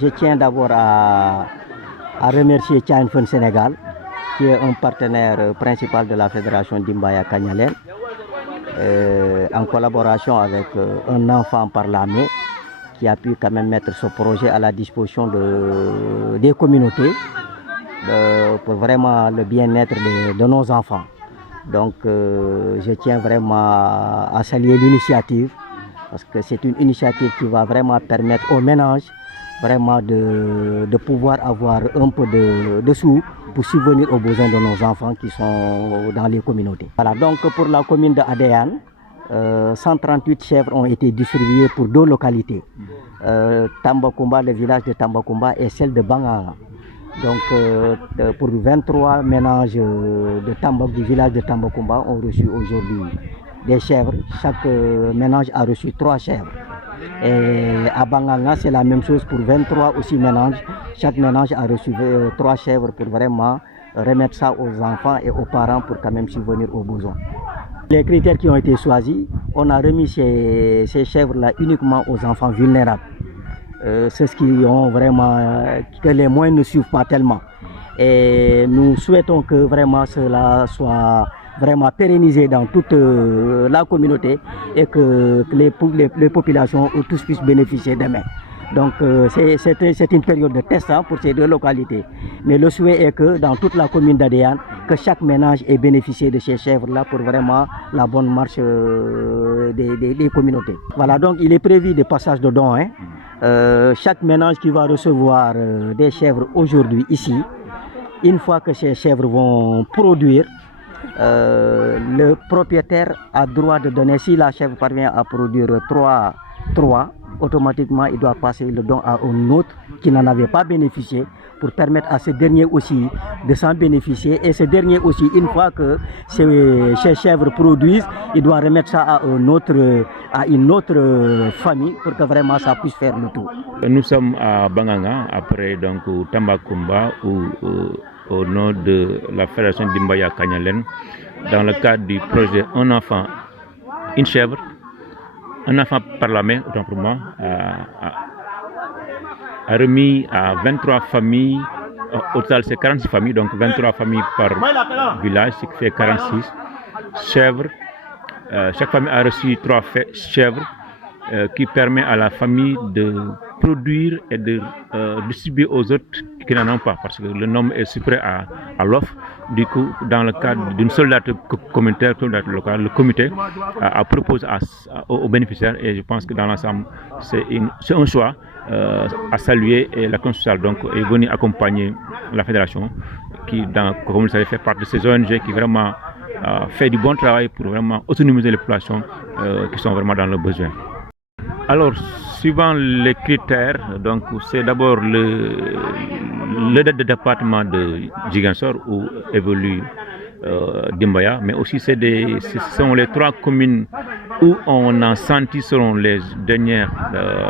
Je tiens d'abord à remercier Tchine Fun Sénégal, qui est un partenaire principal de la Fédération Dimbaya Kanyalen, en collaboration avec un enfant par l'année, qui a pu quand même mettre ce projet à la disposition des communautés pour vraiment le bien-être de nos enfants. Donc je tiens vraiment à saluer l'initiative, parce que c'est une initiative qui va vraiment permettre aux ménages vraiment de pouvoir avoir un peu de sous pour subvenir aux besoins de nos enfants qui sont dans les communautés. Voilà, donc pour la commune de Adéane, 138 chèvres ont été distribuées pour 2 localités. Tambacounda, le village de Tambacounda, et celle de Bangala. Donc pour 23 ménages du village de Tambacounda ont reçu aujourd'hui des chèvres. Chaque ménage a reçu 3 chèvres. Et à Banganga, c'est la même chose pour 23 aussi ménages. Chaque ménage a reçu 3 chèvres pour vraiment remettre ça aux enfants et aux parents pour quand même subvenir aux besoins. Les critères qui ont été choisis, on a remis ces chèvres-là uniquement aux enfants vulnérables. C'est ce qui ont vraiment, que les moyens ne suivent pas tellement. Et nous souhaitons que vraiment cela soit vraiment pérennisé dans toute la communauté et que les populations tous puissent bénéficier demain. Donc c'est une période de test pour ces 2 localités. Mais le souhait est que dans toute la commune d'Adéane, que chaque ménage ait bénéficié de ces chèvres-là pour vraiment la bonne marche des communautés. Voilà, donc il est prévu des passages de dons. Chaque ménage qui va recevoir des chèvres aujourd'hui ici, une fois que ces chèvres vont produire, le propriétaire a droit de donner, si la chèvre parvient à produire 3, automatiquement il doit passer le don à un autre qui n'en avait pas bénéficié pour permettre à ce dernier aussi de s'en bénéficier. Et ce dernier aussi, une fois que ces chèvres produisent, il doit remettre ça à une autre famille pour que vraiment ça puisse faire le tour. Nous sommes à Banganga, après donc au Tambacounda, au nom de la Fédération Dimbaya Kanyalen, dans le cadre du projet Un enfant, une chèvre, un enfant par la main, autant pour moi, a remis à 23 familles, au total c'est 46 familles, donc 23 familles par village, ce qui fait 46 chèvres. Chaque famille a reçu 3 chèvres qui permet à la famille de produire et de distribuer aux autres qui n'en ont pas, parce que le nombre est supérieur à l'offre. Du coup, dans le cadre d'une solidarité communautaire, locale, le comité a proposé aux bénéficiaires, et je pense que dans l'ensemble, c'est un choix à saluer, et la Commission sociale donc est venue accompagner la fédération qui, comme vous le savez, fait partie de ces ONG qui vraiment fait du bon travail pour vraiment autonomiser les populations qui sont vraiment dans le besoin. Alors, suivant les critères, donc c'est d'abord le département de Ziguinchor où évolue Dimbaya, mais aussi ce sont les 3 communes où on a senti, selon les dernières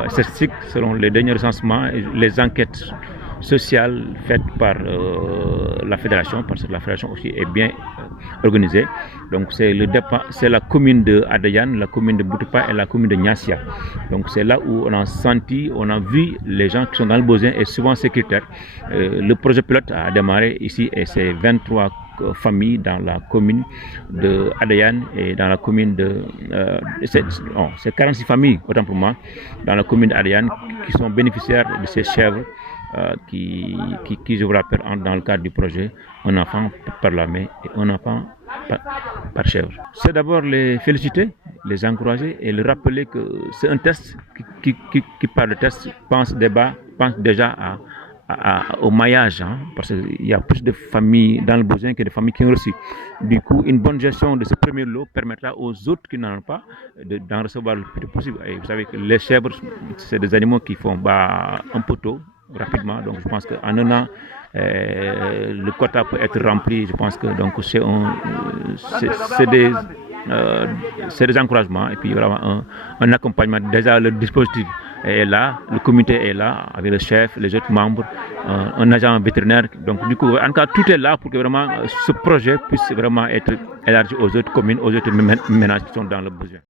statistiques, selon les derniers recensements, les enquêtes sociales faites par la fédération, parce que la fédération aussi est bien organisée. Donc c'est la commune de Adéane, la commune de Boutoupa et la commune de Niassia. Donc c'est là où on a senti, on a vu les gens qui sont dans le besoin, et souvent ces critères. Le projet pilote a démarré ici, et c'est 23 familles dans la commune de Adéane, et dans la commune de c'est 46 familles, autant pour moi, dans la commune d'Adéane qui sont bénéficiaires de ces chèvres qui, je vous rappelle, entrent dans le cadre du projet Un enfant par la main et un enfant par chèvre. C'est d'abord les féliciter, les encourager et leur rappeler que c'est un test qui parle de test, pense déjà au maillage, parce qu'il y a plus de familles dans le besoin que de familles qui ont reçu. Du coup, une bonne gestion de ce premier lot permettra aux autres qui n'en ont pas d'en recevoir le plus possible. Et vous savez que les chèvres, c'est des animaux qui font un peu tôt, rapidement. Donc je pense qu'en un an, le quota peut être rempli. Je pense que donc c'est des encouragements, et puis vraiment un accompagnement. Déjà le dispositif est là, le comité est là avec le chef, les autres membres, un agent vétérinaire. Donc du coup, en tout cas, tout est là pour que vraiment ce projet puisse vraiment être élargi aux autres communes, aux autres ménages qui sont dans le besoin.